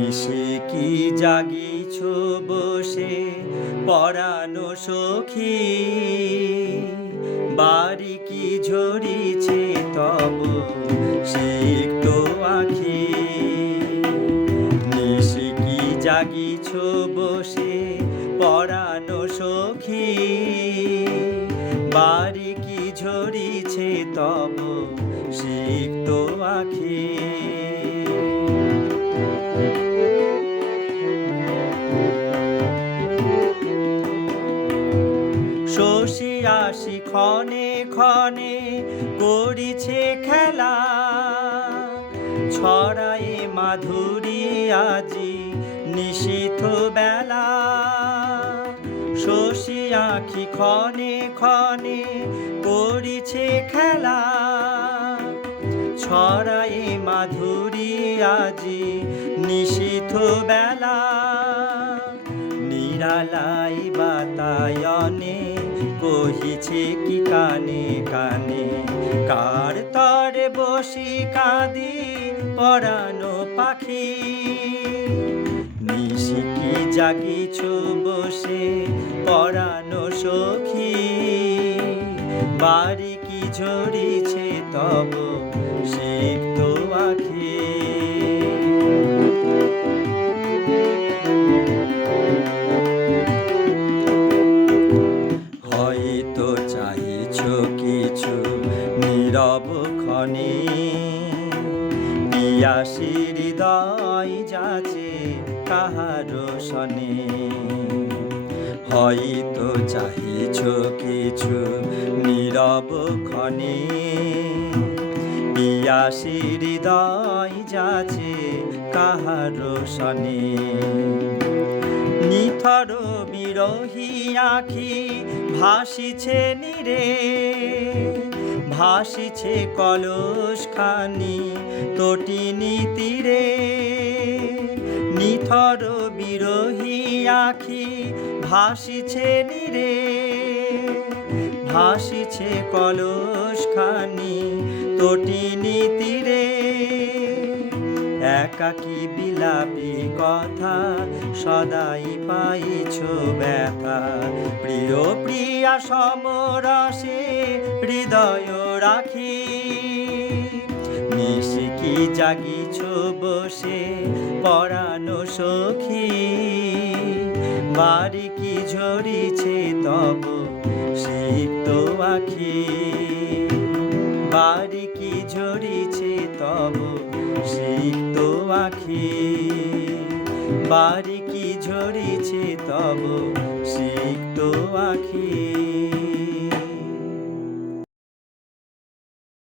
নিশে কি জাগিছ বসে পরানো সখী, বাড়ি কি ঝরিছে তব সিক্ত আখি। নিশে কি জাগিছ বসে পরানো সখী, বাড়ি কি ঝরিছে তব সিক্ত আখি। শশী আসি ক্ষণে ক্ষণে করিছে খেলা, ছড়ায়ে মাধুরী আজি নিশীথ বেলা। শশী আখি ক্ষণে ক্ষণে করিছে খেলা, ছড়ায়ে মাধুরী আজি নিশীথ বেলা। নিরালাই বাতায়নে কহিছে কি কানে কানে, কার তরে বসি কাঁদি পরানো পাখি। নিশি কি জাগিছ বসে পরানো সখী, বাড়ি কি ঝরিছে তব সিক্ত আখি। হয়তো চাহিছ কিছু নীরব ক্ষণে, পিয়াসী হৃদয় যাচে কাহারো শনে। হয়তো চাহিছ কিছু নীরব ক্ষণে, পিয়াসী হৃদয় যাচে কাহারো শনে। নিথর বিরহী আখি ভাসিছে নীরে, ভাসিছে কলস খানি তটিনী তীরে। নিথর বিরহী আখি ভাসিছে নীরে, ভাসিছে কলস খানি তটিনী তীরে। একাকী বিলাপী কথা সদাই পাইছ ব্যথা, প্রিয় প্রিয়া সমরসে হৃদয় রাখি। নিশি কি জাগিছ বসে পরানো সখী, বাড়ি কি ঝরিছে তব সিক্ত আখি। বাড়ি কি ঝরিছে তব সিক্ত আখি, বাড়ি কি ঝরিছে তব সিক্ত আখি।